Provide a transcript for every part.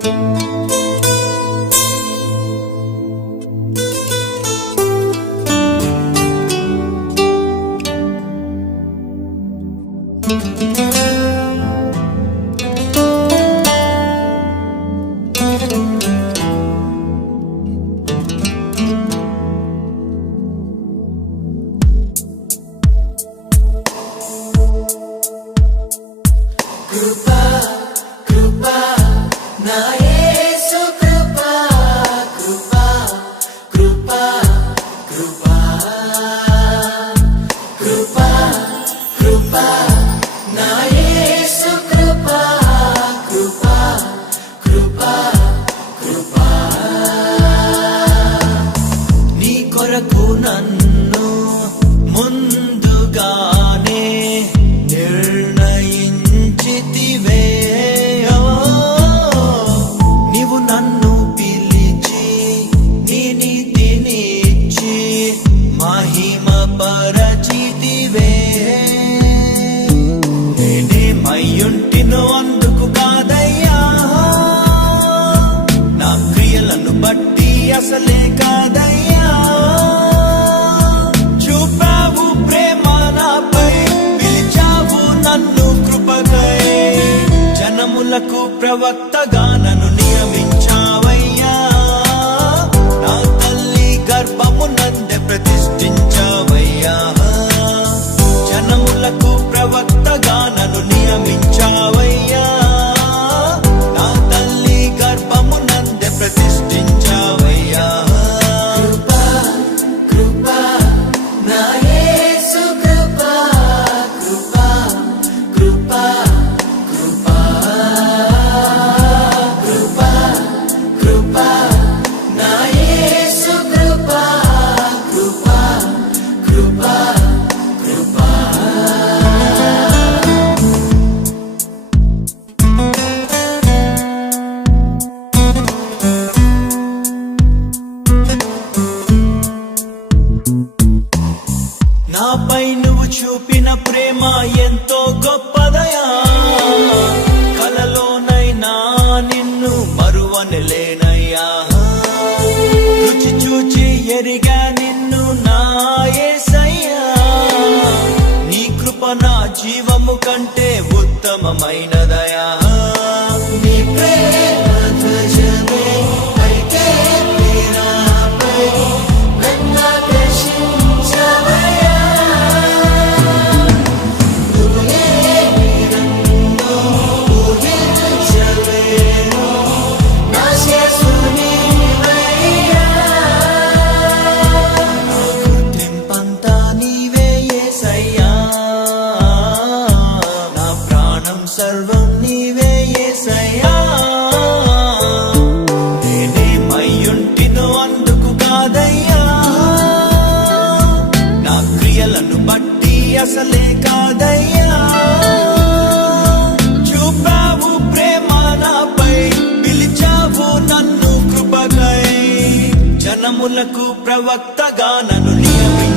Música ప్రజలకు ప్రవక్తగా నన్ను వాడలేనయ్యా రుచి చూచి ఎరిగా నిన్ను నాయసయ్యా నీ కృప నా జీవము కంటే ఉత్తమమైనదయ్యా. జనములకు ప్రవక్తగా నను నియమి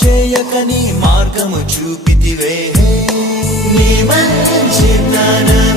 చేయకని మార్గము చూపితివే. నీ మంచి జ్ఞానం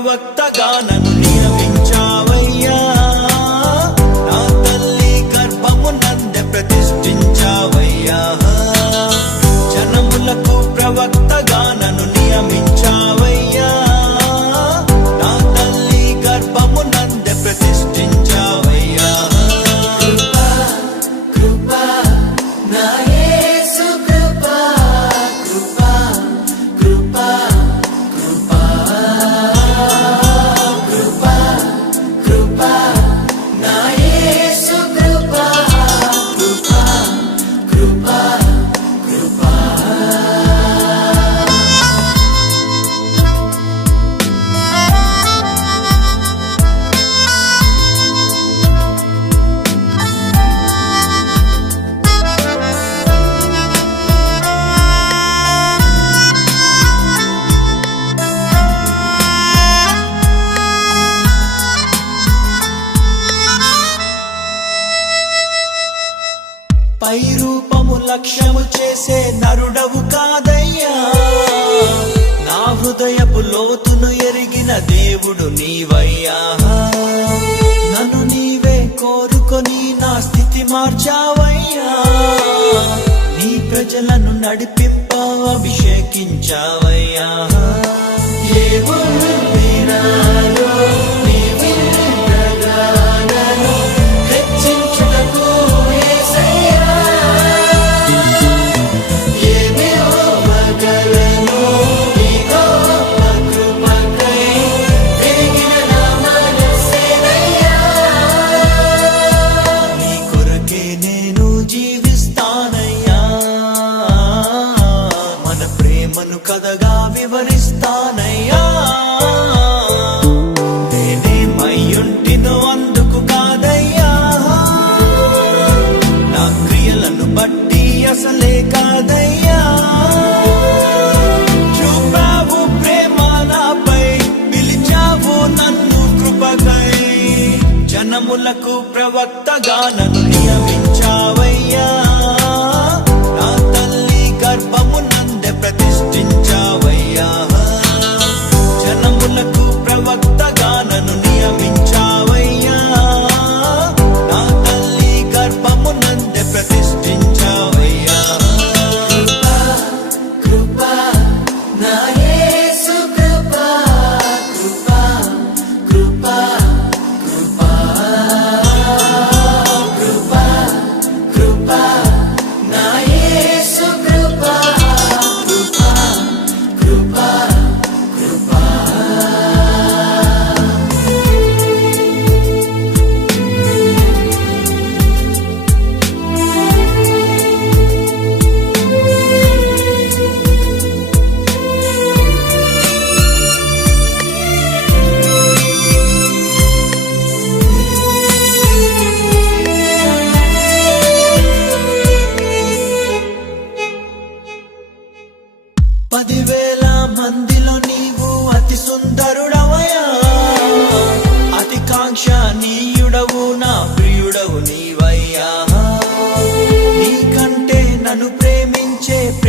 ప్రవక్తగా మోక్షము చేసే నరుడవు కాదయ్యా. నా హృదయపు లోతును ఎరిగిన దేవుడు నీవయ్యా. నన్ను నీవే కోరుకొని నా స్థితి మార్చావయ్యా. నీ ప్రజలను నడిపింప అభిషేకించావయ్యా. నేను కథగా వివరిస్తానయ్యా. నేనేమయ్యుంటినో అందుకు కాదయ్యా. నా క్రియలను బట్టి అసలే కాదయ్యా. చూపావు ప్రేమ నాపై పిలిచావు నన్ను కృపకై. జనములకు ప్రవక్తగా నన్ను నియమించ noche.